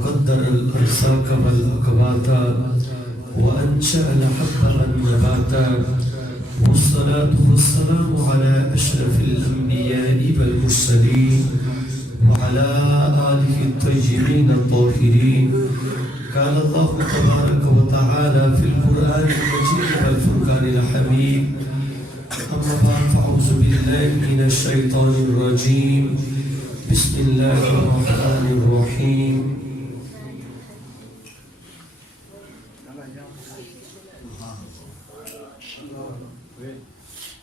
وقدر الأرزاق والأقوات وأنشأ الحب والنبات والصلاة والسلام على أشرف الأنبياء والمرسلين وعلى آله الطيبين الطاهرين. قال الله تبارك وتعالى في القرآن المجيد والفرقان الحميد. أما بعد فأعوذ بالله من الشيطان الرجيم. بسم الله الرحمن الرحيم.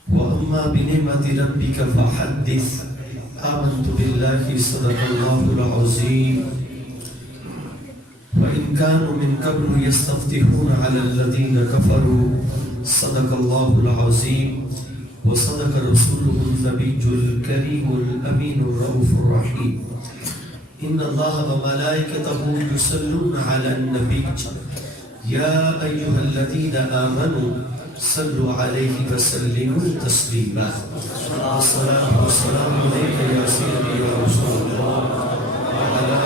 وأما بنعمة ربك فحدث. آمنت بالله صدق الله العظيم. وإن كانوا من قبل يستفتحون على الذين كفروا صدق الله العظيم وصدق رسوله النبي الكريم الأمين الرؤوف الرحيم. إن الله وملائكته يصلون على النبي يا أيها الذين آمنوا صلوا عليه وسلموا تسليما. الصلاة والسلام عليك يا سيدي يا رسول الله وعلى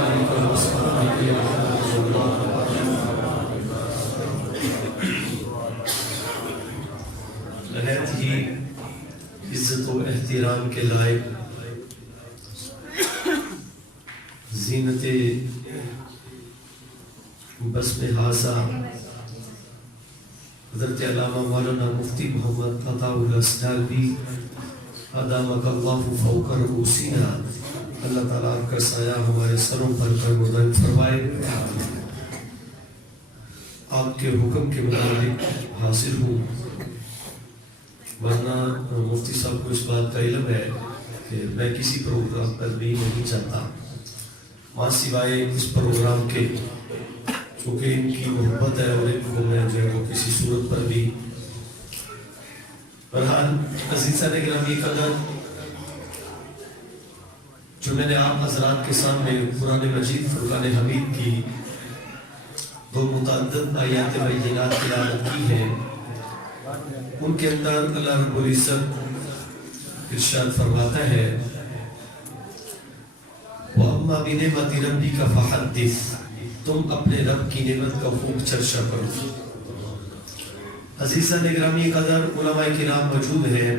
آلك وصحبك يا حبيب الله. نہایت ہی عزت و احترام کے لائق زینت بسم حاضہ حضرت علامہ مولانا مفتی محمد عطاء اللہ اسنالوی ادامک اللہ فوق رؤوسنا. اللہ تعالیٰ آپ کا سایہ ہمارے سروں پر قائم فرمائے. آپ کے حکم کے مطابق حاصل ہوں، ورنہ مفتی صاحب کو اس بات کا علم ہے کہ میں کسی پروگرام پر بھی نہیں جاتا ماں سوائے اس پروگرام کے، چونکہ ان کی محبت ہے اور ان کو میں جو ہے وہ کسی صورت پر بھی. برحال عزیزان گرامی قدر، جو میں نے آپ حضرات کے سامنے قرآن مجید فرقان حمید کی دو متعدد آیات بینات تلاوت کی ہے، ان کے اندر اللہ رب العزت ارشاد فرماتا ہے وَأَمَّا بِنِعْمَةِ رَبِّكَ فَحَدِّثْ. تم اپنے رب کی نعمت کا خوب چرچا کرو. عزیزان گرامی قدر، علماء کرام موجود ہیں.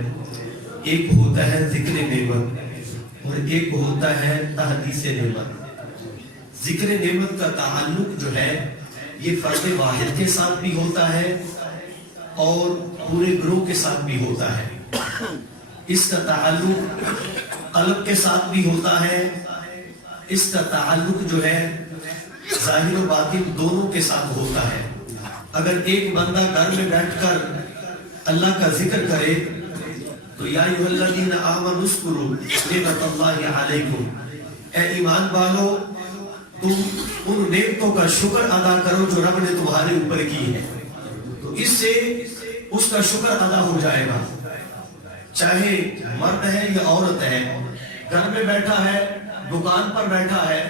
ایک ہوتا ہے ذکر نعمت اور ایک ہوتا ہے تحدیث نعمت. ذکر نعمت کا تعلق جو ہے یہ فرد واحد کے ساتھ بھی ہوتا ہے اور پورے گروہ کے ساتھ بھی ہوتا ہے. اس کا تعلق قلب کے ساتھ بھی ہوتا ہے. اس کا تعلق جو ہے ظاہر و باطن دونوں کے ساتھ ہوتا ہے. اگر ایک بندہ گھر میں بیٹھ کر اللہ کا ذکر کرے تو یا ایھا الذین آمنوا اذکروا نعمت اللہ علیکم، اے ایمان والو تم ان نعمتوں کا شکر ادا کرو جو رب نے تمہارے اوپر کی ہے. تو اس سے اس کا شکر ادا ہو جائے گا. چاہے مرد ہے یا عورت ہے، گھر میں بیٹھا ہے، دکان پر بیٹھا ہے،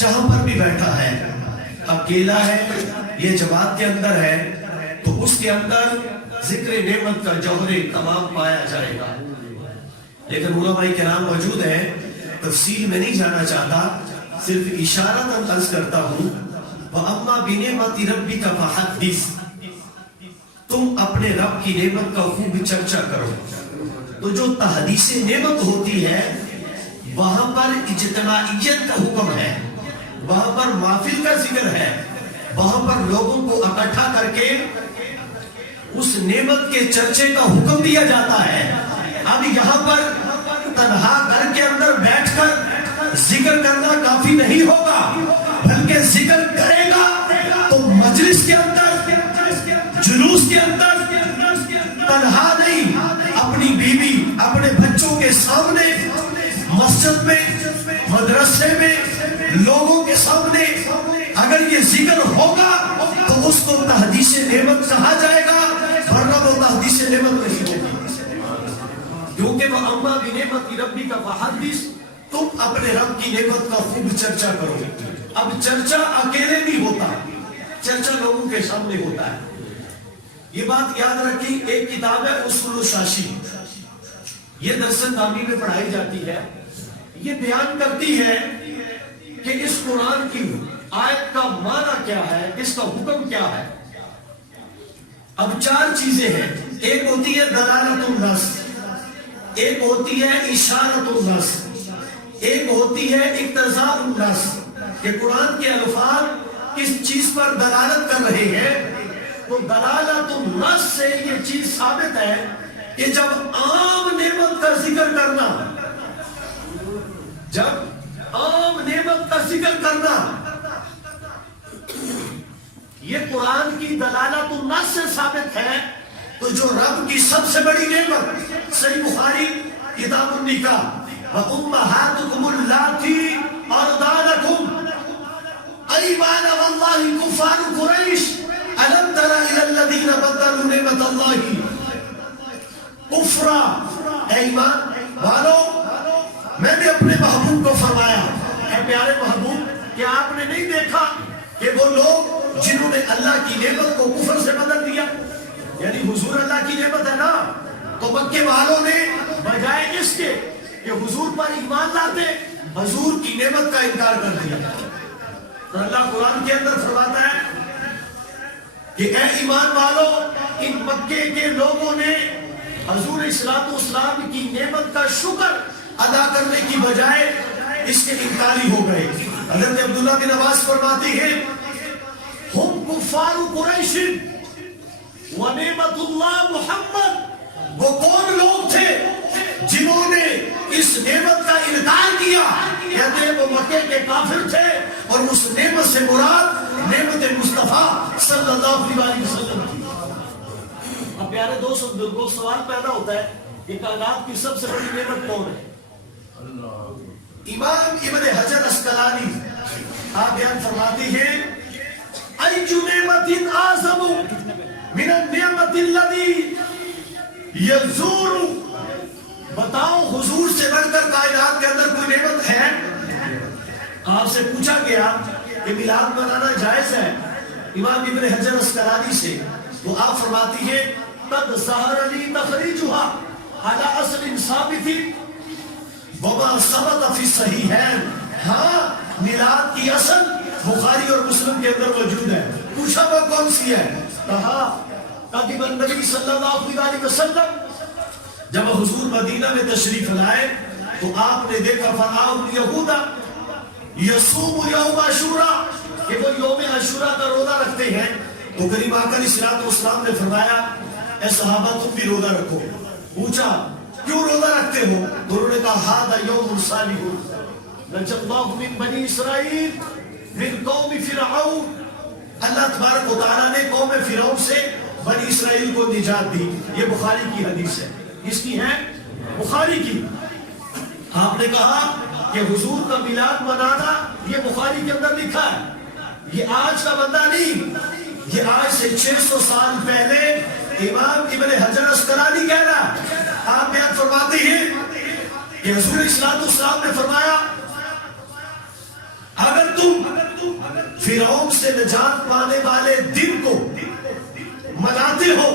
جہاں پر بھی بیٹھا ہے، اکیلا ہے یہ جماعت کے اندر ہے، تو اس کے اندر ذکر نعمت کا جوہر تمام پایا جائے گا. لیکن علماء کرام موجود ہیں، تفصیل میں نہیں جانا چاہتا، صرف اشارہ عرض کرتا ہوں. وَأَمَّا بِنِعْمَةِ رَبِّكَ فَحَدِّثْ. تم اپنے رب کی نعمت کا خوب چرچا کرو. تو جو تحدیث نعمت ہوتی ہے وہاں پر اجتماعیت کا حکم ہے، وہاں پر محفل کا ذکر ہے، وہاں پر لوگوں کو اکٹھا کر کے اس نعمت کے چرچے کا حکم دیا جاتا ہے. اب یہاں پر تنہا گھر کے اندر بیٹھ کر ذکر کرنا کافی نہیں ہوگا، بلکہ ذکر کرے گا تو مجلس کے اندر، جلوس کے اندر، تنہا نہیں، اپنی بیوی اپنے بچوں کے سامنے، مسجد میں، مدرسے میں، لوگوں کے سامنے اگر یہ ذکر ہوگا تو اس کو تحدیث نعمت کہا جائے گا، ورنہ وہ تحدیث نعمت نہیں ہوگی. کیونکہ وہ اما بنعمت ربی کا فحدث، تم اپنے رب کی نعمت کا خوب چرچا کرو. اب چرچا اکیلے نہیں ہوتا، چرچا لوگوں کے سامنے ہوتا ہے. یہ بات یاد رکھیں، ایک کتاب ہے اصول الشاشی، یہ درس دامی میں پڑھائی جاتی ہے. یہ بیان کرتی ہے کہ اس قرآن کی آیت کا معنی کیا ہے، اس کا حکم کیا ہے؟ اب 4 چیزیں ہیں. ایک ہوتی ہے دلالت النص، ایک ہوتی ہے اشارت النص، ایک ہوتی ہے اقتضاء النص کہ قرآن کے الفاظ کس چیز پر دلالت کر رہے ہیں. تو دلالت النص سے یہ چیز ثابت ہے کہ جب عام نعمت کا ذکر کرنا، جب عام نعمت کا ذکر کرنا یہ قرآن کی دلالت النص سے ثابت ہے، تو جو رب کی سب سے بڑی نعمت، صحیح بخاری کتاب النکاح، وَأُمَّهَاتُكُمُ اللَّاتِي أَرْضَعْنَكُمْ أَيْمَانَ وَاللَّهِ كُفَّارُ قُرَيْشٍ أَلَمْ تَرَ إِلَى الَّذِينَ بَدَّلُوا نِعْمَتَ اللَّهِ كُفْرًا. اے ایمان والو، میں نے اپنے محبوب کو فرمایا، اے پیارے محبوب، کیا آپ نے نہیں دیکھا کہ وہ لوگ جنہوں نے اللہ کی نعمت کو کفر سے بدل دیا، یعنی حضور اللہ کی نعمت ہے نا، تو مکے والوں نے بجائے اس کے کہ حضور پر ایمان لاتے، حضور کی نعمت کا انکار کر دیا. تو اللہ قرآن کے اندر فرماتا ہے کہ اے ایمان والو، ان مکے کے لوگوں نے حضور صلی اللہ علیہ وسلم کی نعمت کا شکر ادا کرنے کی بجائے اس کے انکاری ہو گئے. حضرت عبداللہ بن عباس فرماتی ہے ہم کفار قریش ونعمت اللہ محمد. وہ کون لوگ تھے جنہوں نے اس نعمت کا انکار کیا؟ کہتے ہیں وہ مکے کے کافر تھے، اور اس نعمت سے مراد نعمت مصطفیٰ صلی اللہ علیہ وسلم کی. اب پیارے دوستوں، بالکل سوال پیدا ہوتا ہے کہ کائنات کی سب سے بڑی نعمت کون ہے؟ امام ابن حجر اسقلانی آپ بیان فرماتی ہیں ایّ نعمت اعظم من النعمت الذی یزور. بتاؤ حضور سے بڑھ کر کائنات کے اندر کوئی نعمت ہے؟ آپ سے پوچھا گیا کہ میلاد منانا جائز ہے امام ابن حجر اسقلانی سے، تو آپ فرماتی ہے قد ظہر لی تخریجها علی اصل ثابت وما ثبت فی الصحیحین. ہاں، میلاد کی اصل بخاری اور مسلم کے اندر موجود ہے. پوچھا وہ کون سی ہے؟ کہا قدم النبی صلی اللہ علیہ وسلم، جب حضور مدینہ میں تشریف لائے تو آپ نے دیکھا فرعون یہودا یصوم یوم عاشورا، کہ وہ یوم عاشورا کا روزہ رکھتے ہیں. تو کریم آقا علیہ الصلوۃ والسلام نے فرمایا اے صحابہ تم بھی روزہ رکھو. پوچھا کیوں روزہ رکھتے ہو؟ تو انہوں نے کہا ھذا یوم صالح نجى اللہ من بنی اسرائیل من قوم فرعون. اللہ تبارک و تعالیٰ نے قوم فرعون سے بنی اسرائیل کو نجات دی. یہ بخاری کی حدیث ہے. کس کی ہے؟ بخاری کی. آپ نے کہا کہ حضور کا میلاد منانا یہ بخاری کے اندر لکھا ہے، یہ آج کا بندہ نہیں، یہ آج سے 600 سال پہلے امام ابن حجر اسقلانی کہہ رہا. آپ بیان فرماتے ہیں کہ حضور صلی اللہ علیہ وسلم نے فرمایا اگر تم فرعون سے نجات پانے والے دن کو مناتے ہو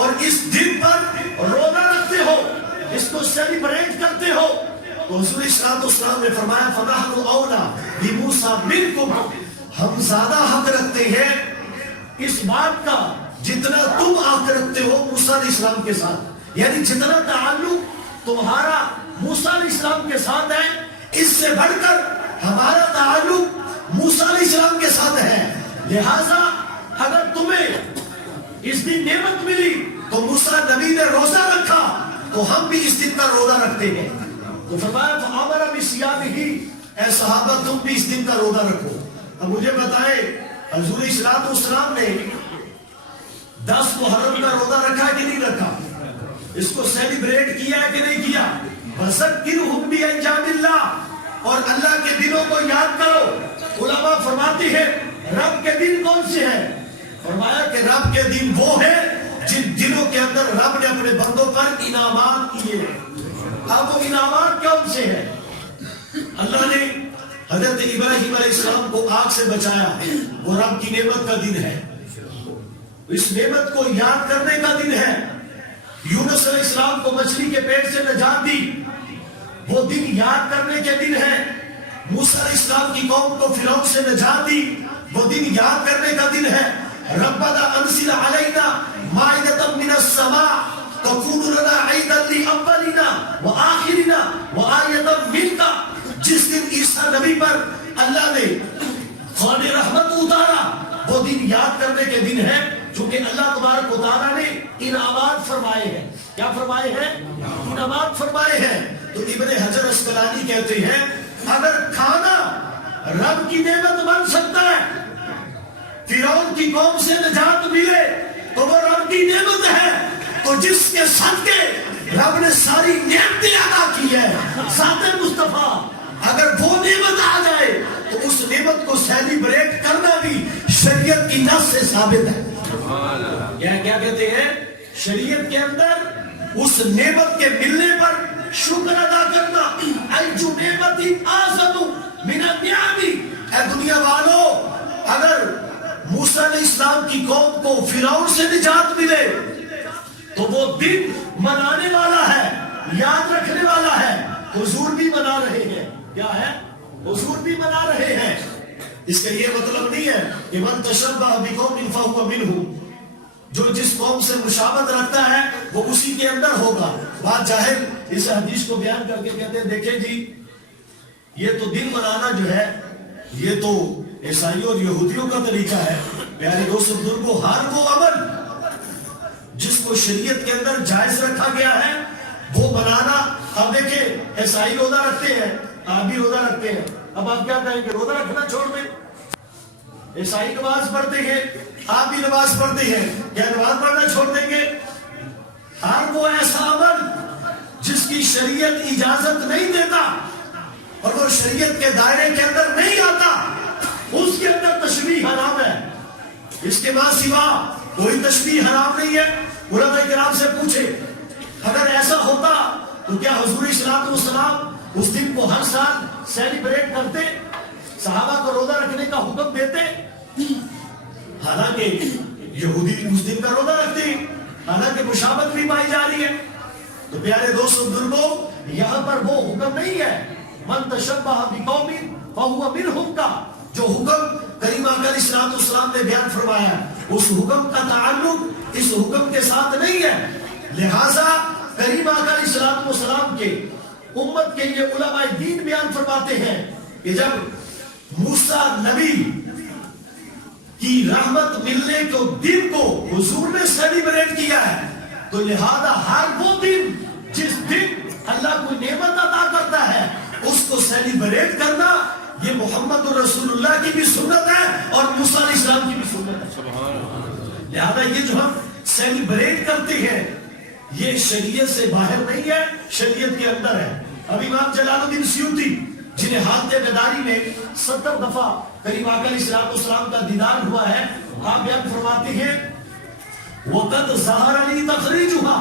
اور اس دن پر روزہ رکھتے ہو، اس کو سیلیبریٹ کرتے ہو، تو حضور صلی اللہ علیہ وسلم نے فرمایا فَنَحْنُ أَوْلَىٰ بِمُوسَىٰ مِنْكُمْ. ہم زیادہ حق رکھتے ہیں اس بات کا جتنا تم حق رکھتے ہو موسیٰ علیہ السلام کے ساتھ. یعنی جتنا تعلق تمہارا موسیٰ علیہ السلام کے ساتھ ہے، اس سے بڑھ کر ہمارا تعلق موسیٰ علیہ السلام کے ساتھ ہے. لہذا اگر تمہیں اس دن نعمت ملی تو موسیٰ نبی نے روزہ رکھا تو ہم بھی اس دن کا روزہ رکھتے ہیں. تو فرمایا فَأَمَرَ بِصِيَامِهِ، اے صحابہ تم بھی اس دن کا روزہ رکھو. اب مجھے بتائے حضور صلی اللہ علیہ وسلم نے 10 محرم کا روزہ رکھا کہ نہیں رکھا؟ اس کو سیلیبریٹ کیا کہ نہیں کیا؟ وَذَكِّرْهُمْ بِأَيَّامِ اللَّهِ، اور اللہ کے دنوں کو یاد کرو. علماء فرماتی ہے رب کے دن کون سے ہیں؟ فرمایا کہ رب کے دن وہ ہے جن دنوں کے اندر رب نے اپنے بندوں پر انعامات کیے. اب وہ انعامات کون سے ہیں؟ اللہ نے حضرت ابراہیم علیہ السلام کو آگ سے بچایا، وہ رب کی نعمت کا دن ہے. اس نعمت کو یاد کرنے کا دن ہے. یونس علیہ السلام کو مچھلی کے پیٹ سے نجات دی، وہ دن یاد کرنے کے دن ہے. موسیٰ علیہ السلام کی قوم کو فرعون سے نجات دی، وہ دن یاد کرنے کا دن ہے۔ ربنا انزل علینا مائدۃ من السماء تکون لنا عیدا لاولنا وآخرنا وآیۃ منک، جس دن عیسیٰ نبی پر اللہ نے خوان رحمت اتارا، وہ دن یاد کرنے کے دن ہے، چونکہ اللہ تبارک و تعالیٰ نے انعامات فرمائے ہیں۔ کیا فرمائے ہیں؟ انعامات فرمائے ہیں۔ تو ابن حجر اسقلانی کہتے ہیں اگر کھانا رب کی نعمت بن سکتا ہے، فرعون کی قوم سے نجات ملے تو وہ رب کی نعمت ہے، تو جس کے صدقے رب نے ساری نعمتیں عطا کی ہے، ذات مصطفیٰ، اگر وہ نعمت آ جائے تو اس نعمت کو سیلیبریٹ کرنا بھی شریعت کی نص سے ثابت ہے۔ کیا کہتے ہیں؟ شریعت کے اندر اس نعمت کے ملنے پر شکر ادا کرنا، ایجو نعمت اعظم من النعم، اے دنیا والو، اگر موسیٰ علیہ السلام کی قوم کو فرعون سے نجات ملے تو وہ دن منانے والا ہے، یاد رکھنے والا ہے۔ حضور بھی منا رہے ہیں، کیا ہے؟ حضور بھی منا رہے ہیں۔ اس کا یہ مطلب نہیں ہے کہ من تشبہ بقوم فہو منہم، جو جس قوم سے مشابہت رکھتا ہے وہ اسی کے اندر ہوگا۔ بعض جاہل اس حدیث کو بیان کر کے کہتے ہیں دیکھیں جی یہ تو دن منانا جو ہے یہ تو عیسائیوں اور یہودیوں کا طریقہ ہے۔ پیارے دوست بزرگوں، ہر وہ عمل جس کو شریعت کے اندر جائز رکھا گیا ہے وہ بنانا، اب دیکھیں عیسائی روزہ رکھتے ہیں، آپ بھی روزہ رکھتے ہیں، اب آپ کیا کہیں گے؟ روزہ رکھنا چھوڑ دیں۔ عیسائی نماز پڑھتے ہیں، آپ بھی نماز پڑھتے ہیں، کیا نماز پڑھنا چھوڑ دیں گے؟ ہر وہ ایسا عمل جس کی شریعت اجازت نہیں دیتا اور وہ شریعت کے دائرے کے اندر نہیں آتا، اس کے اندر تشبیہ حرام ہے۔ اس کے بعد سوا کوئی تشبیہ حرام نہیں ہے۔ علماء کرام سے پوچھے اگر ایسا ہوتا تو کیا حضور صلی اللہ علیہ وسلم اس دن کو ہر سال سیلیبریٹ کرتے، صحابہ کو روزہ رکھنے کا حکم دیتے؟ حالانکہ یہودی اس دن کا روزہ رکھتے ہیں، حالانکہ مشابہت بھی پائی جا رہی ہے۔ تو پیارے دوستو بزرگوں، یہاں پر وہ حکم نہیں ہے من تشبہ بقوم فہو منہم کا جو حکم کریم آقا علیہ السلام نے بیان فرمایا، اس حکم کا تعلق اس حکم کے ساتھ نہیں ہے۔ لہٰذا کریم آقا علیہ السلام کے امت کے لیے علماء دین بیان فرماتے ہیں کہ جب موسیٰ نبی کی رحمت ملنے کو دن کو حضور نے سیلیبریٹ کیا ہے، تو لہذا ہر وہ دن جس دن اللہ کوئی نعمت عطا کرتا ہے اس کو سیلیبریٹ کرنا، یہ محمد رسول اللہ کی بھی سنت ہے اور موسیٰ علیہ السلام کی بھی سنت ہے۔ لہذا یہ جو ہم سیلیبریٹ کرتے ہیں یہ شریعت سے باہر نہیں ہے، شریعت کے اندر ہے۔ اب امام جلال الدین سیوطی جنہیں حالت بیداری میں 70 دفعہ کریم آقا علیہ السلام کا دیدار ہوا ہے، آپ بیان فرماتے ہیں وَقَدْ ظَهَرَ لِي تَخْرِيجُهَا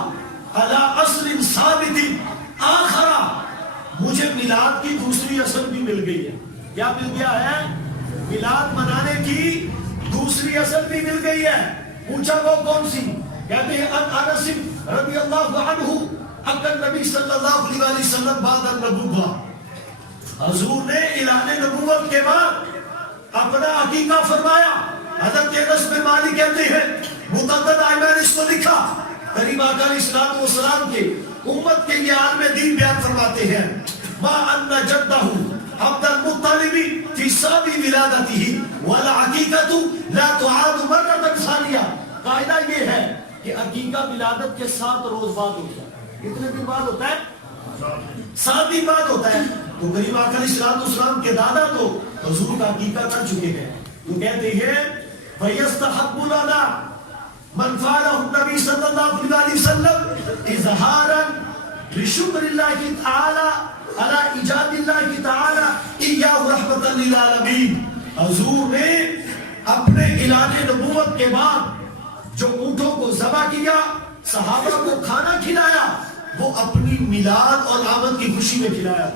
عَلَىٰ أَصْلٍ ثَابِتٍ آخَرَ، مجھے میلاد کی دوسری اصل بھی مل گئی ہے۔ کیا مل گیا ہے؟ میلاد منانے کی دوسری اصل بھی مل گئی ہے۔ پوچھا وہ کون سی؟ کہتے ہیں انس رضی اللہ عنہ اکن نبی صلی اللہ علیہ وسلم بعد النبوہ، حضور نے اعلان نبوت کے بعد اپنا عقیقہ فرمایا۔ حضرت انس بن مالک کہتے ہیں متعدد آئمہ نے اس کو لکھا، کریم آقا علیہ السلام کے امت کے لیے عالم دین بیان فرماتے ہیں ما ان جدہ عبد المطلب فی سابی ولادتہ والعقیقۃ لا تعاد مرۃ ثانیہ۔ قاعدہ یہ ہے کہ عقیقہ ولادت کے 7 روز بعد ہوتا ہے۔ کتنے دن بعد ہوتا ہے؟ 7 دن بعد ہوتا ہے۔ تو کریم آقا علیہ السلام کے دادا تو حضور کا عقیقہ کر چکے ہیں۔ تو کہتے ہیں فَيَسْتَحَبُّ لَنَا مَنْ فَعَلَهُ النَّبِي صلی اللہ علیہ وسلم اظہارا لشکر اللہ تعالی علی ایجاد اللہ تعالی ایاہ رحمۃ للعالمین۔ حضور نے اپنے اعلان نبوت کے بعد جو اونٹوں کو ذبح کیا، صحابہ کو کھانا کھلایا، وہ اپنی میلاد اور آمد کی خوشی میں کھلایا۔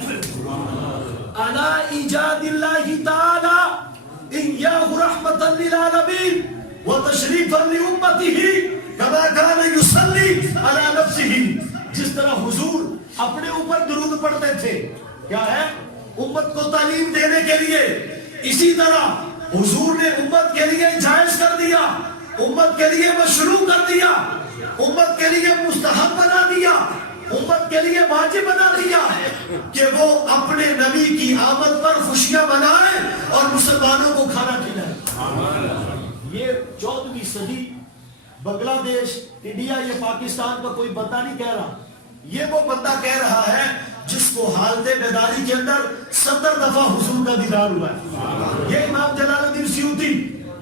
علی ایجاد اللہ تعالی ایاہ رحمۃ للعالمین وتشریفا لامتہ کما کان یصلی علی نفسہ، جس طرح حضور اپنے اوپر درود پڑھتے تھے، کیا ہے؟ امت کو تعلیم دینے کے لیے. اسی طرح حضور نے امت کے لیے جائز کر دیا, امت کے لیے مشروع کر دیا, امت کے لیے مستحب بنا دیا, امت کے لیے واجب بنا دیا کہ وہ اپنے نبی کی آمد پر خوشیاں منائیں اور مسلمانوں کو کھانا کھلائیں. یہ 14ویں صدی بنگلہ دیش, انڈیا یا پاکستان کا کوئی بندہ نہیں کہہ رہا, یہ وہ بندہ کہہ رہا ہے جس کو حالت بیداری کے اندر 70 دفعہ حضور کا دیدار ہوا ہے. یہ امام جلال الدین سیوطی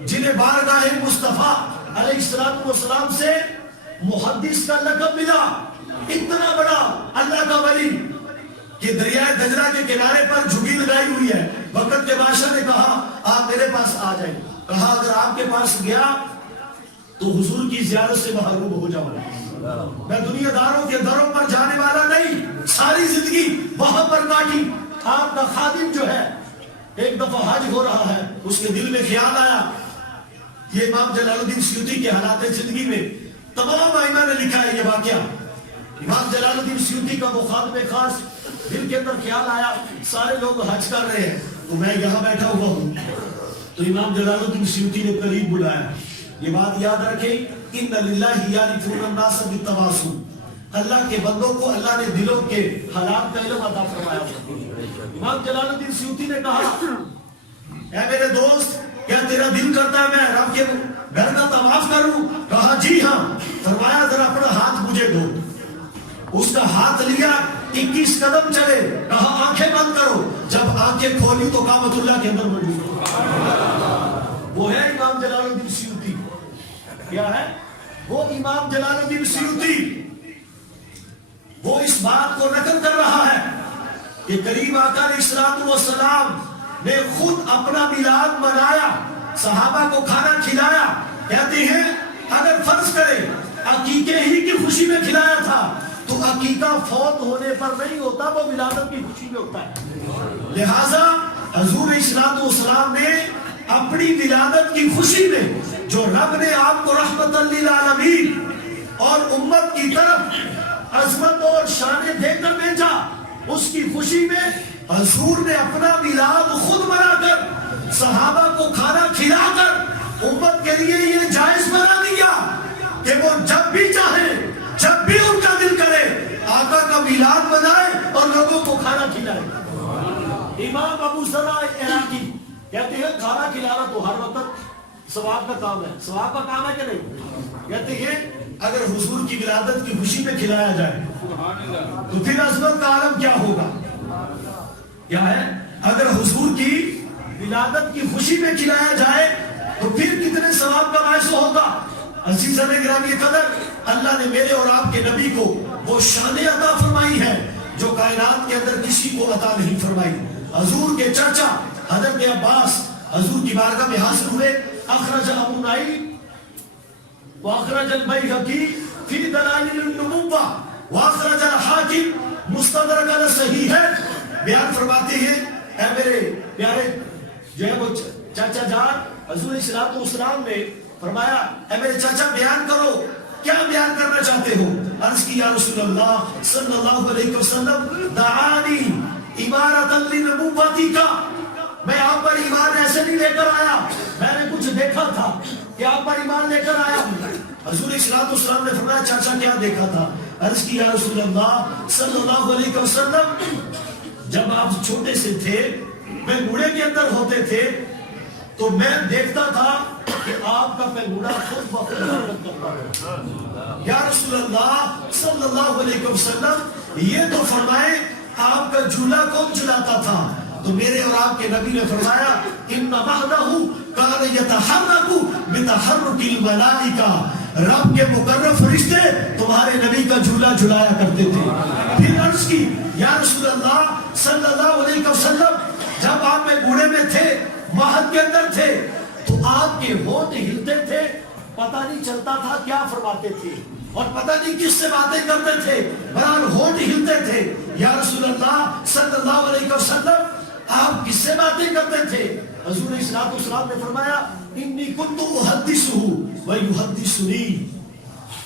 جنہیں بارگاہ مصطفیٰ علیہ السلام سے محدث کا لقب ملا, اتنا بڑا اللہ کا ولی کہ دریائے دجلہ کے کنارے پر جھگی لگائی ہوئی ہے. وقت کے بادشاہ نے کہا آپ میرے پاس آ جائیں. کہا اگر آپ کے پاس گیا تو حضور کی زیارت سے محروم ہو جاؤں گا. میں دنیا داروں کے دروں پر جانے والا نہیں, ساری زندگی وہاں پر کاٹی. آپ کا خادم جو ہے ایک دفعہ حج ہو رہا ہے, اس کے دل میں خیال آیا. یہ امام جلال الدین سیوطی کے حالات زندگی میں تمام ائمہ نے لکھا ہے یہ واقعہ. امام جلال الدین سیوطی کا وہ خادم خاص دل کے اندر خیال آیا سارے لوگ حج کر رہے ہیں تو میں یہاں بیٹھا ہوا ہوں. تو امام جلال الدین سیوطی نے قریب بلایا. یہ بات یاد رکھیں, ان للہ یعرفون الناس بالتواصل, اللہ کے بندوں کو اللہ نے دلوں کے حالات کا علم عطا فرمایا. امام جلال الدین سیوطی نے کہا اے میرے دوست کیا تیرا دل کرتا ہے میں رب کے گھر کا طواف کروں؟ کہا جی ہاں. فرمایا ذرا اپنا ہاتھ مجھے دو. اس کا ہاتھ لیا, 21 قدم چلے. کہا آنکھیں بند کرو. جب آنکھیں کھولی تو کعبۃ اللہ کے اندر موجود. وہ ہے امام جلال الدین سیوطی. کیا ہے وہ امام جلال الدین سیوطی؟ وہ اس بات کو نقل کر رہا ہے کہ کریم آقا علیہ السلام نے خود اپنا میلاد منایا, صحابہ کو کھانا کھلایا. کہتے ہیں اگر فرض کرے عقیقے ہی کی خوشی میں کھلایا تھا تو عقیقہ فوت ہونے پر نہیں ہوتا, وہ ولادت کی خوشی میں ہوتا ہے. لہذا حضور علیہ السلام نے اپنی ولادت کی خوشی میں جو رب نے آپ کو رحمت للعالمین اور امت کی طرف عظمت اور شان دے کر بھیجا, اس کی خوشی میں حضور نے اپنا میلاد خود منا کر صحابہ کو کھانا کھلا کر امت کے لیے یہ جائز بنا دیا کہ وہ جب بھی چاہے, جب بھی ان کا دل کرے, آقا کا میلاد منائے اور لوگوں کو کھانا کھلائے. امام ابو ذرع عراقی کہتے ہیں کھانا کھلانا تو ہر وقت ثواب کا کام ہے. ثواب کا کام ہے کہ نہیں؟ کہتے ہیں اگر حضور کی ولادت کی خوشی میں کھلایا جائے تو پھر عظمت کا عالم کیا ہوگا. کیا ہے اگر حضور کی ولادت کی خوشی میں کھلایا جائے تو پھر کتنے ثواب کا باعث ہوگا. عزیزان گرامی قدر, اللہ نے میرے اور آپ کے نبی کو وہ شان عطا فرمائی ہے جو کائنات کے اندر کسی کو عطا نہیں فرمائی. حضور کے چچا حضرت عباس حضور کی بارگاہ میں حاضر ہوئے. اخرج ابو نعیم واخرج البیہقی فی دلائل النبوہ واخرج الحاکم مستدرک علی صحیح ہے. بیان فرماتے ہیں اے میرے پیارے جو ہے وہ چچا جان حضور صلی اللہ علیہ وسلم نے فرمایا اے میرے چچا بیان کرو, کیا بیان کرنا چاہتے ہو؟ عرض کی یا رسول اللہ صلی اللہ علیہ وسلم دعانی امارت لنبوتی کا, میں آپ پر ایمان ایسے نہیں لے کر آیا, میں نے کچھ دیکھا تھا کہ آپ پر ایمان لے کر آیا. حضور صلی اللہ علیہ وسلم نے فرمایا چاچا کیا دیکھا تھا؟ عرض کی یا رسول اللہ صلی اللہ علیہ وسلم جب آپ چھوٹے سے تھے, میں گھوڑے کے اندر ہوتے تھے تو میں دیکھتا تھا کہ آپ کا پیغمبر خود بخود کرتا ہے. یا رسول اللہ صلی اللہ علیہ وسلم یہ تو فرمائے آپ کا جھولا کون جھلاتا تھا؟ تو میرے اور آپ کے نبی نے فرمایا ان مہدہ کان یتحرک بتحرک الملائکہ, رب کے مقرب فرشتے تمہارے نبی کا جھولا جھلایا کرتے تھے. پھر عرض کی یا رسول اللہ صلی اللہ علیہ وسلم جب آپ میں گھوڑے میں تھے, مہد کے اندر تھے, تو آپ کے ہونٹ ہلتے تھے, پتہ نہیں چلتا تھا کیا فرماتے تھے اور پتہ نہیں کس سے باتیں کرتے تھے, بہرحال ہونٹ ہلتے تھے. یا رسول اللہ صلی اللہ علیہ وسلم آپ کس سے باتیں کرتے تھے؟ حضور صلی اللہ علیہ وسلم نے فرمایا انی کنت احدثہ ویحدثنی,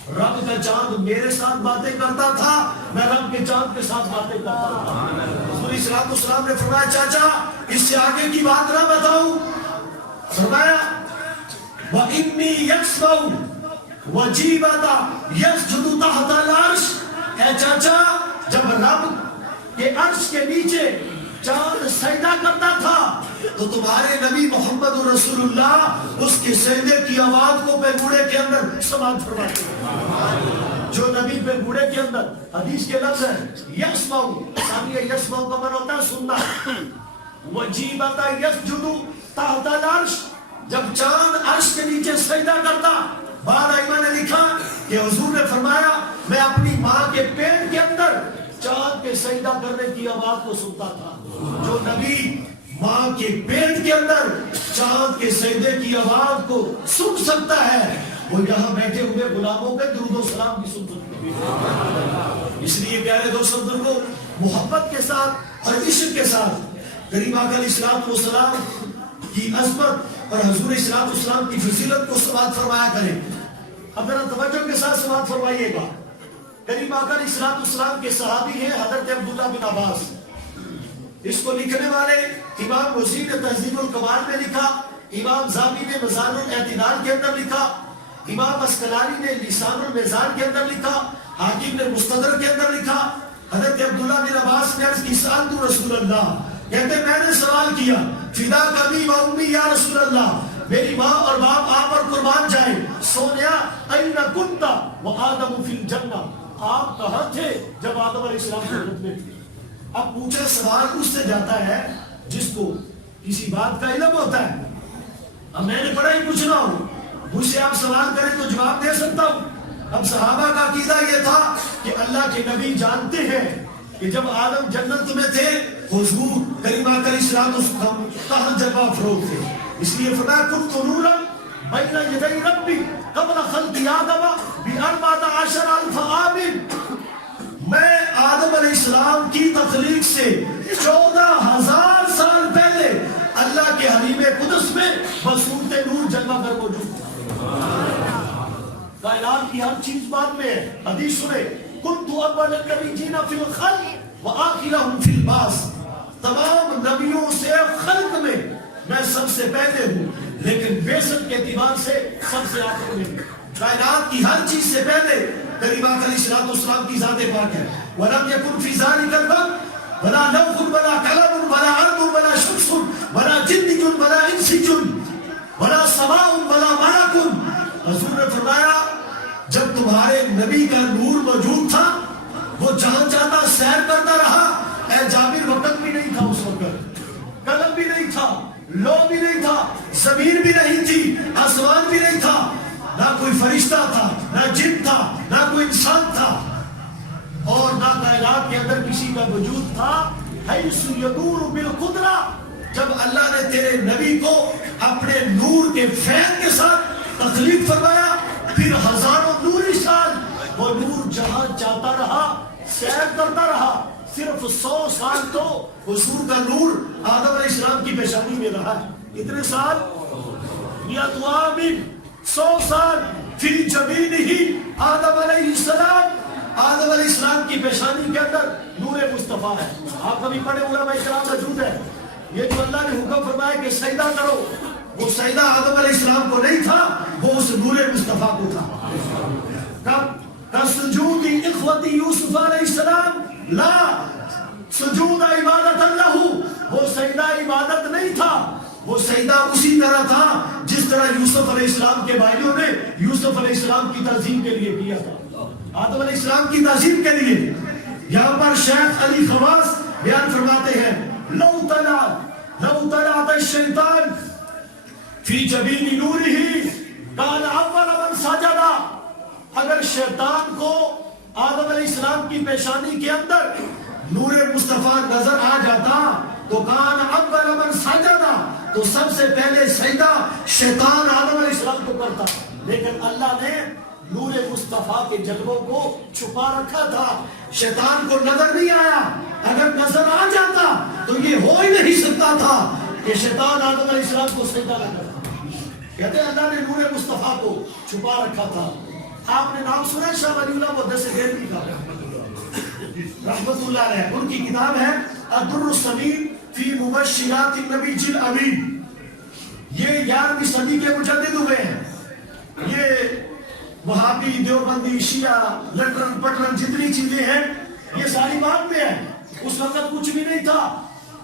رب کا چاند میرے ساتھ باتیں کرتا تھا, میں رب کے چاند کے ساتھ باتیں کرتا تھا. حضور السلام نے فرمایا چاچا اس سے آگے کی بات نہ بتاؤں. فرمایا وَإِنِّي يَكْسْبَوْ وَجِيبَتَ يَسْجُدُ تَحْتَ الْعَرْشِ. اے چاچا جب رب کے عرش کے نیچے چاند سجدہ کرتا تھا تو تمہارے نبی محمد رسول اللہ اس کے سجدے کی آواز کو پیغمبرے کے اندر سماعت فرماتے ہیں. جو نبی پیغمبرے کے اندر حدیث کے لفظ ہے یسمعو, سامنے یسمعو کا معنی ہوتا ہے سننا. وجیبت یسجد تحت العرش, جب چاند عرش کے نیچے سجدہ کرتا. بعد ائمہ نے لکھا کہ حضور نے فرمایا میں اپنی ماں کے پیٹ کے اندر چاند کے سجدہ کرنے کی آواز کو سنتا تھا. جو نبی ماں کے پیٹ کے اندر چاند کے سجدے کی آواز کو سن سکتا ہے وہ یہاں بیٹھے ہوئے غلاموں کے درود و سلام بھی سن سکتا ہے. اس لیے پیارے دوستوں کو محبت کے ساتھ اور عشق کے ساتھ کریم آقا علیہ السلام کی عظمت اور حضور السلام کی فضیلت کو سماعت فرمایا کریں. اب ذرا توجہ کے ساتھ سماعت فرمائیے گا. کریم آقا علیہ السلام کے صحابی ہیں حضرت عبداللہ بن عباس. اس کو لکھنے والے امام وزیر نے تہذیب الکمال میں لکھا, امام زاوی نے میزان الاعتدال کے اندر لکھا, امام اسقلانی نے لسان المیزان کے اندر لکھا, حاکم نے مستدرک کے اندر لکھا. حضرت عبداللہ بن عباس نے عرض کی سألت رسول اللہ, کہتے میں نے سوال کیا فدا کبھی و امی یا رسول اللہ, میری ماں اور باپ آپ پر قربان جائیں. سونیا این کنت و آدم فی الجنہ, آپ کہاں تھے جب آدم علیہ السلام جنت میں تھے. اب پوچھے سوال اس سے جاتا ہے جس کو کسی بات کا علم ہوتا ہے. اب میں نے پڑھا ہی پوچھنا ہوں, مجھ سے آپ سوال کریں تو جواب دے سکتا ہوں. اب صحابہ کا عقیدہ یہ تھا کہ اللہ کے نبی جانتے ہیں کہ جب آدم جنت میں تھے حضور کریم آقا علیہ السلام کہاں جلوہ افروز تھے. اس لیے فرمایا کنت نورا بین یدی ربی قبل خلق آدم باربعۃ عشر الف عام, میں آدم علیہ السلام کی تخلیق سے 14,000 سال پہلے اللہ کے حریم قدس میں بصورت نور جلوہ گر موجود تھا. کائنات کی ہر چیز بعد میں ہے. حدیث سنے کنت اول النبیین فی الخلق وآخرہم فی البعث, تمام نبیوں سے خلق میں سب سے پہلے ہوں لیکن بیست کے اعتبار سے سب سے آخر میں. کائنات کی ہر چیز سے پہلے کریم آقا علیہ السلام کی ذات پاک ہے. وَلَمْ يَكُنْ فِي ذَلِكَ الْوَقْتِ وَلَا لَوْحٌ وَلَا قَلَمٌ وَلَا أَرْضٌ وَلَا شَمْسٌ وَلَا جِنٌّ وَلَا إِنسٌ وَلَا سَمَاءٌ وَلَا مَلَكٌ. حضور نے فرمایا جب تمہارے نبی کا نور موجود تھا وہ جہاں چاہتا سیر کرتا رہا. اے جابر وقت بھی نہیں تھا اس وقت, قلم بھی نہیں تھا, لو بھی نہیں تھا, زمین بھی نہیں تھی, آسمان بھی نہیں تھا, نہ کوئی فرشتہ تھا, نہ جن تھا, نہ کوئی انسان تھا, اور نہ کائنات کے اندر کسی کا وجود تھا. حیث یدور بالقدرہ, جب اللہ نے تیرے نبی کو اپنے نور کے فیض کے ساتھ تخلیق فرمایا پھر ہزاروں نوری سال وہ نور جہاں چاہتا رہا سیر کرتا رہا. صرف 100 سال تو حضور کا نور آدم علیہ السلام کی پیشانی میں رہا ہے. اتنے سال 100 سال فی جبینہ آدم علیہ السلام, آدم علیہ السلام کی پیشانی کے اندر نور مصطفیٰ ہے. آپ کبھی پڑھے علماء کرام موجود ہے. یہ جو اللہ نے حکم فرمایا کہ سجدہ کرو, وہ سجدہ آدم علیہ السلام کو نہیں تھا, وہ اس نور مصطفیٰ کو تھا. کب سجود اخوتی یوسف علیہ السلام, لا سجود عبادت اللہ, وہ سجدہ عبادت نہیں تھا, وہ سجدہ اسی طرح تھا جس طرح یوسف علیہ السلام کے بھائیوں نے یوسف علیہ السلام کی تعظیم کے لیے کیا تھا, آدم علیہ السلام کی تعظیم کے لیے. یہاں پر شیخ علی خواص بیان فرماتے ہیں لو طلعت الشیطان فی جبین نورہ کان اول من سجدا, اگر شیطان کو آدم علیہ السلام کی پیشانی کے اندر نور مصطفیٰ نظر آ جاتا تو کان اول من سجدا, تو سب سے پہلے سجدہ شیطان آدم علیہ السلام کو کرتا. لیکن اللہ نے نور مصطفیٰ کے جلووں کو چھپا رکھا تھا, شیطان کو نظر نہیں آیا. اگر نظر آ جاتا تو یہ ہو ہی نہیں سکتا تھا کہ شیطان آدم علیہ السلام کو سجدہ نہ کرتا. کہتے ہیں اللہ نے نور مصطفیٰ کو چھپا رکھا تھا. آپ نے نام سنا شاہ ولی اللہ محدث دہلوی کا رحمت اللہ علیہ, ان کی کتاب ہے الدر السمین فی مبشرات النبی جل امین. یہ 11ویں صدی کے مجدد ہوئے ہیں. یہ وہابی، دیوبندی، شیعہ، لٹرن پٹرن جتنی چیزیں ہیں یہ ساری بات میں ہے. اس وقت کچھ بھی نہیں تھا.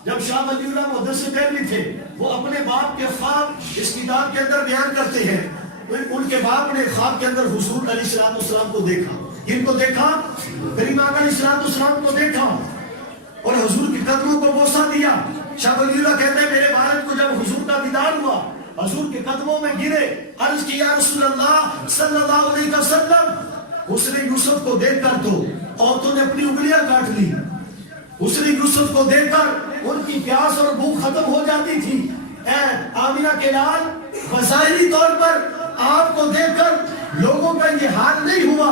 جب شاہ ولی اللہ محدث دہلوی تھے وہ اپنے باپ کے خواب اس کتاب کے اندر بیان کرتے ہیں. ان کے باپ نے خواب کے اندر حضور علیہ السلام کو دیکھا. ان کو دیکھا، کریم آقا علیہ السلام کو دیکھا اور حضور کے قدموں کو بوسہ دیا. شاہ ولی اللہ کہتے ہیں میرے والد کو جب حضور کا دیدار ہوا حضور کے قدموں میں گرے، عرض کی یا رسول اللہ صلی اللہ علیہ وسلم، حسن یوسف کو دیکھ کر تو عورتوں نے اپنی انگلیاں کاٹ لی. حسن یوسف کو دیکھ کر ان کی پیاس اور بھوک ختم ہو جاتی تھی. اے آمینہ کے لال، بظاہری طور پر آپ کو دیکھ کر لوگوں کا یہ حال نہیں ہوا،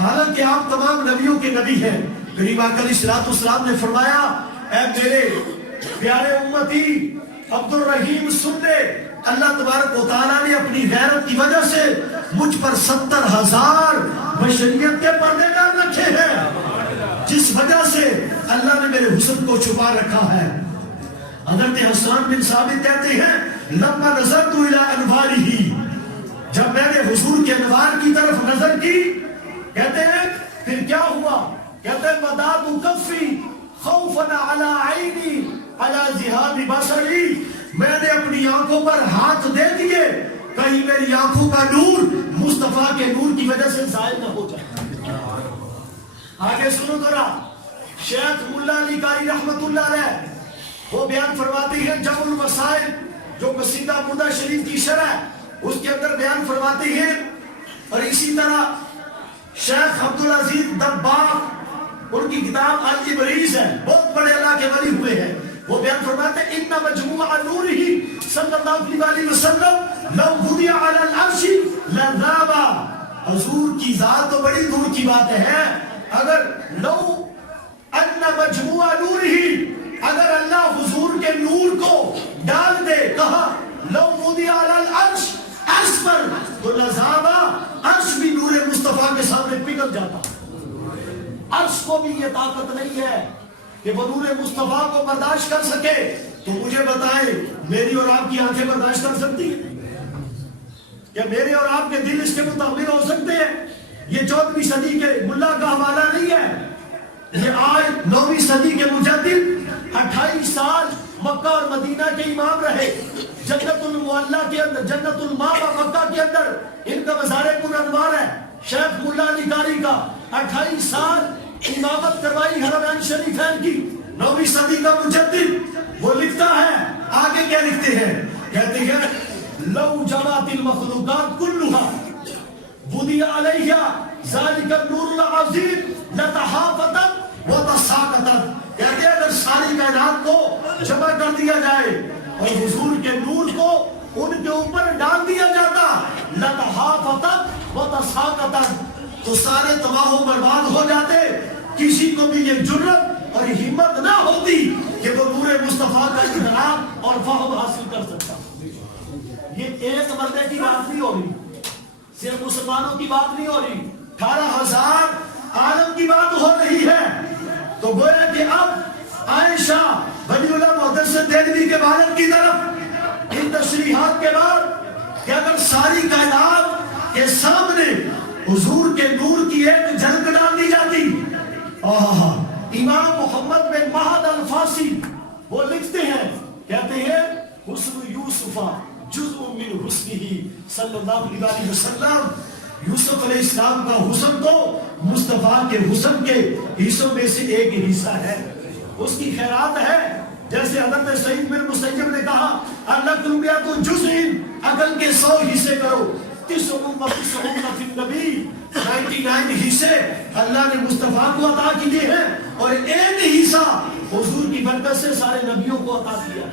حالانکہ آپ تمام نبیوں کے نبی ہیں. کریم آقا علیہ السلام نے فرمایا اے میرے پیارے امتی عبد الرحیم سن لے، اللہ تبارک و تعالیٰ نے اپنی غیرت کی وجہ سے مجھ پر 70,000 بشریت کے پردے ڈال رکھے ہیں، جس وجہ سے اللہ نے میرے حسن کو چھپا رکھا ہے. حضرت حسان بن ثابت کہتے ہیں لما نظرت الی انوارہ، جب میں نے حضور کے انوار کی طرف نظر کی، کہتے ہیں پھر کیا ہوا؟ کہتے ہیں وَدَعْتُ كَفِّي خَوْفًا عَلَىٰ عَيْنِي عَلَىٰ ذِهَابِ بَصَرِي، میں نے اپنی آنکھوں پر ہاتھ دے دیے کہیں میری آنکھوں کا نور مصطفیٰ کے نور کی وجہ سے ظاہر نہ ہو جائے. آگے سنو ذرا، شیخ ملا علی قاری رحمت اللہ علیہ وہ بیان فرماتے ہیں جمع الوسائل جو قصیدہ مدہ شریف کی شرح اس کے اندر بیان فرماتے ہیں. اور اسی طرح شیخ عبدالعزیز دباغ ان کی کتاب الابریز ہے، بہت بڑے اللہ کے ولی ہوئے ہیں، وہ بیان فرماتے ہیں ان مجموع نورہ صلی اللہ علیہ وسلم لو وضع علی العرش لذابا. حضور کی ذات تو بڑی دور کی بات ہے، اگر لو ان مجموع نورہ، اگر اللہ حضور کے نور کو ڈال دے، کہا لو وضع علی العرش، عرش پر، تو لذابا، عرش بھی نور مصطفیٰ کے سامنے پگھل جاتا. عرش کو بھی یہ طاقت نہیں ہے کہ وہ نور مصطفیٰ کو برداشت کر سکے. تو مجھے بتائیں میری اور آپ کی آنکھیں برداشت کر سکتی ہیں؟ کیا میرے اور آپ کے دل اس کے متحمل ہو سکتے ہیں؟ یہ 14ویں صدی کے ملا کا حوالہ نہیں ہے، یہ آج 9ویں صدی کے مجدد 28 سال مکہ اور مدینہ کے امام رہے. جنت المعلا کے اندر، جنت الماوا مکہ کے اندر ان کا مزار پرانوار ہے. شیخ ملا علی قاری کا 28 سال امامت کروائی حرمین شریفین کی، 9ویں صدی کا مجدد. وہ لکھتا ہے آگے کیا لکھتے ہیں؟ کہتے ہیں لو جمعت المخلوقات كلها وضع عليها ذلك النور العظيم لتحافتت وتساقطت. کہتے ہیں اگر ساری کائنات کو جمع کر دیا جائے اور حضور کے نور کو ان کے اوپر ڈال دیا جاتا، لتحافتت وتساقطت، تو سارے تباہ و برباد ہو جاتے. کسی کو بھی یہ جرت اور ہمت نہ ہوتی کہ وہ نور مصطفیٰ کا ادراک اور فہم حاصل کر سکتا. یہ ایک بندے کی بات نہیں ہو رہی، صرف مسلمانوں کی بات نہیں ہو رہی، 18,000 عالم کی بات ہو رہی ہے. تو گویا کہ اب عائشہ ولی اللہ محدث دہلوی کے والد کی طرف ان تشریحات کے بعد کہ اگر ساری کائنات کے سامنے حضور کے نور کی ایک جھلک ڈال دی جاتی. امام محمد بن مہد الفاسی وہ لکھتے ہیں، کہتے ہیں حسن یوسف جزء من حسنہ صلی اللہ علیہ وسلم، یوسف علیہ السلام کا حسن تو مصطفیٰ کے حسن کے حصوں میں سے ایک حصہ ہے، اس کی خیرات ہے. جیسے حضرت سعید بن مسیب نے کہا النقل مئۃ جزء، عقل کے 100 حصے کرو، 99 فی النبی، 99 حصے اللہ نے مصطفیٰ کو عطا کیے ہیں اور ایک حصہ حضور کی برکت سے سارے نبیوں کو عطا کیا.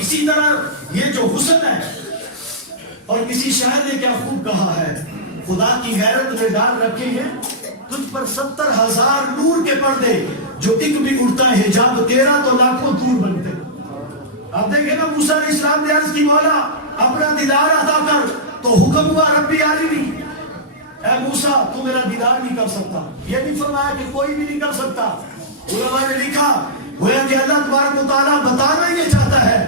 اسی طرح یہ جو حسن ہے، اور کسی شاعر نے کیا خوب کہا ہے، خدا کی غیرت نے ڈال رکھے ہیں تجھ پر 70,000 نور کے پردے، جو ایک بھی اڑتا ہے حجاب تیرا تو لاکھوں دور بنتے. آپ دیکھیں نا موسیٰ علیہ السلام نے عرض کی مولا اپنا دیدار عطا کر، تو حکم ہوا ربی عالمی، اے موسیٰ تو میرا دیدار نہیں کر سکتا. یہ نہیں فرمایا کہ کوئی بھی نہیں کر سکتا. علماء نے لکھا گویا کہ اللہ تبارک و تعالیٰ بتانا یہ چاہتا ہے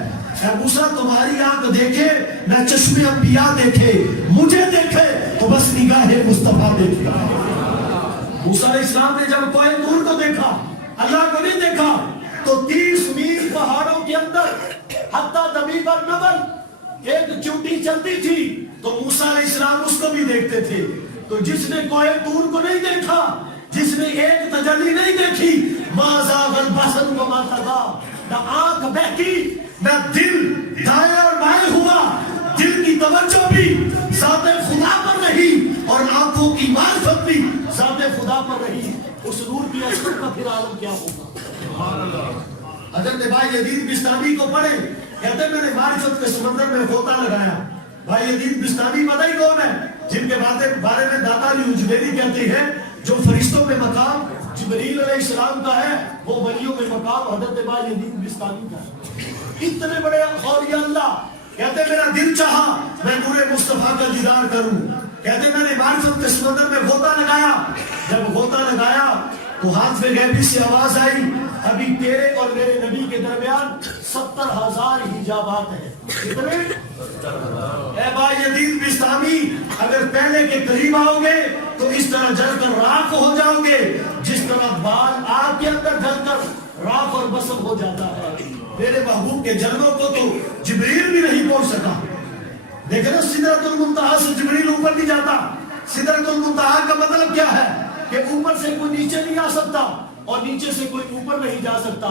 اے موسیٰ تمہاری آنکھ دیکھے نہ چشم انبیاء دیکھے مجھے دیکھے تو بس نگاہ مصطفیٰ دیکھے. موسیٰ علیہ السلام نے جب کوہ طور کو دیکھا اللہ کو نہیں دیکھا تو 30 میل پہاڑوں کے اندر حتیٰ دبیب النبل ایک چونٹی چلتی تھی تو موسیٰ علیہ السلام اس کو بھی دیکھتے تھے. تو جس نے کوہ طور کو نہیں دیکھا جس نے ایک تجلی نہیں دیکھی ما زاغ البصر وما طغیٰ نہ آنکھ بہکی نہ دل دائیں اور بائیں ہوا دل کی توجہ بھی ذات خدا پر رہی اور آنکھوں کی معرفت بھی ذات خدا پر رہی. اس نور کی اثر کا پھر عالم کیا ہوگا. حضرت بھائی یزید بستامی کو پڑھے کہتے میں نے معرفت کے سمندر میں غوطہ لگایا. بھائی یزید بستامی پتہ ہی کون ہے جن کے بارے میں داتا علی اجمیری کہتے ہیں جو فرشتوں میں مقام جبریل علیہ السلام کا ہے وہ ولیوں میں مقام حضرت بھائی یزید بستامی کا ہے. اتنے بڑے اولیاء اللہ کہتے میرا دل چاہا میں نور مصطفیٰ کا دیدار کروں. کہتے میں نے معرفت کے سمندر میں غوطہ لگایا. جب غوطہ لگایا تو ہاتھ میں غیبی سے آواز آئی ابھی تیرے اور میرے نبی کے درمیان 70,000 حجابات ہیں. کتنے؟ اے بھائی یزید بستامی اگر پہلے کے قریب آؤ گے تو اس طرح جل کر راکھ ہو جاؤ گے جس طرح بال آگ کے اندر جل کر راکھ اور بسم ہو جاتا ہے. میرے محبوب کے جلووں کو تو جبریل بھی نہیں پہنچ سکا. دیکھیں سدرۃ المنتہا سے جبریل اوپر نہیں جاتا. سدرۃ المنتہا کا مطلب کیا ہے کہ اوپر سے کوئی نیچے نہیں آ سکتا اور نیچے سے کوئی اوپر نہیں جا سکتا.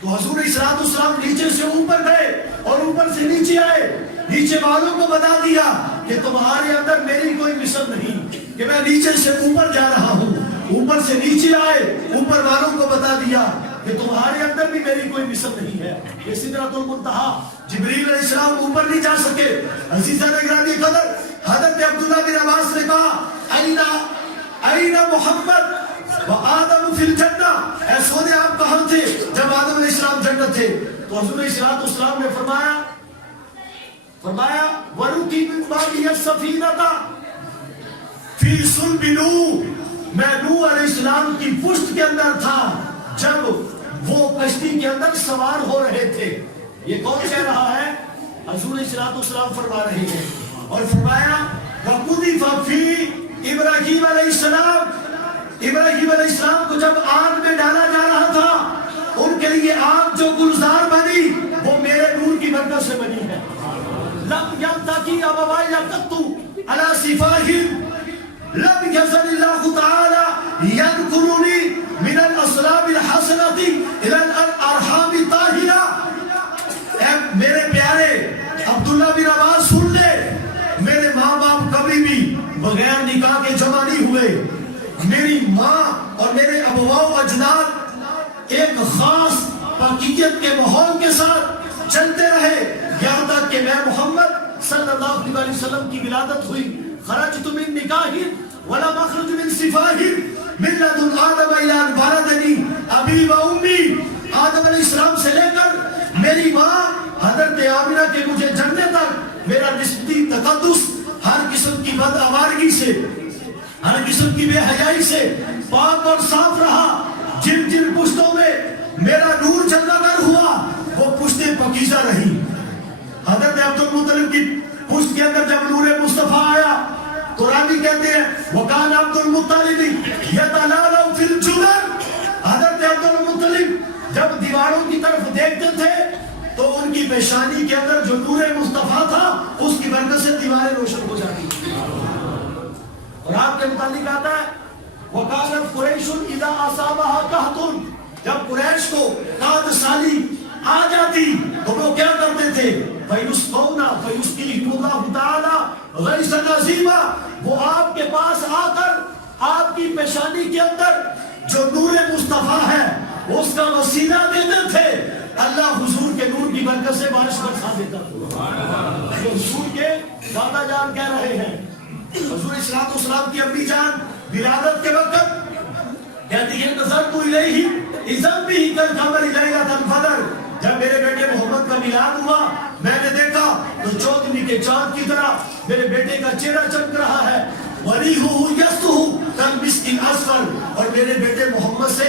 تو حضور الصلوۃ والسلام نیچے سے اوپر گئے اور اوپر سے نیچے آئے. نیچے والوں کو بتا دیا کہ تمہارے اندر میری کوئی مثل نہیں کہ میں نیچے سے اوپر جا رہا ہوں. اوپر سے نیچے آئے اوپر والوں کو بتا دیا کہ تمہارے اندر بھی میری کوئی مثل نہیں ہے. یہ سدرۃ المنتہا جبریل علیہ السلام اوپر نہیں جا سکے. عزیزان گرامی قدر حضرت عبداللہ بن عباس نے کہا این محمد و آدم فی الجنہ اے سونے آپ کہاں تھے جب آدم علیہ السلام جنت تھے. تو حضور علیہ السلام نے فرمایا وَرُكِبَ مِن بَعْدِهِ السَّفِينَةَ فِي صُلْبِ نُوح میں نوح علیہ السلام کی پشت کے اندر تھا جب وہ کشتی کے اندر سوار ہو رہے تھے. یہ کون کہہ رہا ہے؟ حضور علیہ السلام فرما رہے ہیں. اور فرمایا وَقُذِفَ فِي ابراہیم علیہ السلام ابراہیم علیہ السلام کو جب آگ میں ڈالا جا رہا تھا ان کے لیے آگ جو گلزار بنی وہ میرے نور کی برکت سے بنی ہے. لم يلتقي أبوي قط على سفاح لم يزل الله تعالى يذكرني من الأصلاب الحسنة إلى الأرحام الطاهرة. میرے پیارے عبداللہ بن عباس سن لے میرے ماں باپ کبھی بھی بغیر نکاح کے جمع نہیں ہوئے. میری ماں اور میرے ابواء و اجداد ایک خاص پاکیزیت کے ماحول کے ساتھ چلتے رہے یہاں تک کہ میں محمد صلی اللہ علیہ وسلم کی ولادت ہوئی. خرجت من نکاح ولم اخرج من سفاح من لدن آدم الى ان ولدنی ابی و امی. آدم علیہ السلام سے لے کر میری ماں حضرت آمنہ کے مجھے جننے تک میرا نسبتی تقدس ہر قسم کی بدعوارگی سے ہر قسم کی بے حیائی سے پاک اور صاف رہا. جن جن پشتوں میں میرا نور جلوگر ہوا وہ پشتیں پاکیزہ رہی. حضرت عبد المطلب کی پشت کے اندر جب نور مصطفیٰ آیا تو راوی کہتے ہیں وَقَانَ عَبْدُ الْمُطَّلِبِ يَتَلَالَوْ فِي الْجُدَرِ. حضرت عبد المطلب جب دیواروں کی طرف دیکھتے تھے تو ان کی پیشانی کے اندر جو نور مصطفیٰ تھا اس کی برکت سے دیواریں روشن ہو جاتی. اور آپ کے متعلق آتا ہے وَقَالَتْ قُرَيْشٌ إِذَا أَصَابَهَا قَحْطٌ. جب قریش کو قحط سالی آ جاتی تو وہ کیا کرتے تھے فَيُسْقَوْنَ فَيُسْقِيهِمُ اللَّهُ تَعَالَى غَيْثًا عَظِيمًا. وہ آپ کے پاس آ کر آپ کی پیشانی کے اندر جو نور مصطفیٰ ہے اس کا وسیلہ دیتے تھے. اللہ حضور کے نور کی برکت سے بارش برسا دیتا تھا. یہ حضور کے دادا جان کہہ رہے ہیں. حضور صلی اللہ علیہ وسلم کی امی جان ولادت کے وقت کہتی ہے نظرت الیہ اذا به کالقمر لیلۃ القدر. جب میرے بیٹے محمد کا میلاد ہوا میں نے دیکھا تو چودھویں کے چاند کی طرح میرے بیٹے کا چہرہ چمک رہا ہے. وریحہ یسطح کالمسک الاصفر. اور میرے بیٹے محمد سے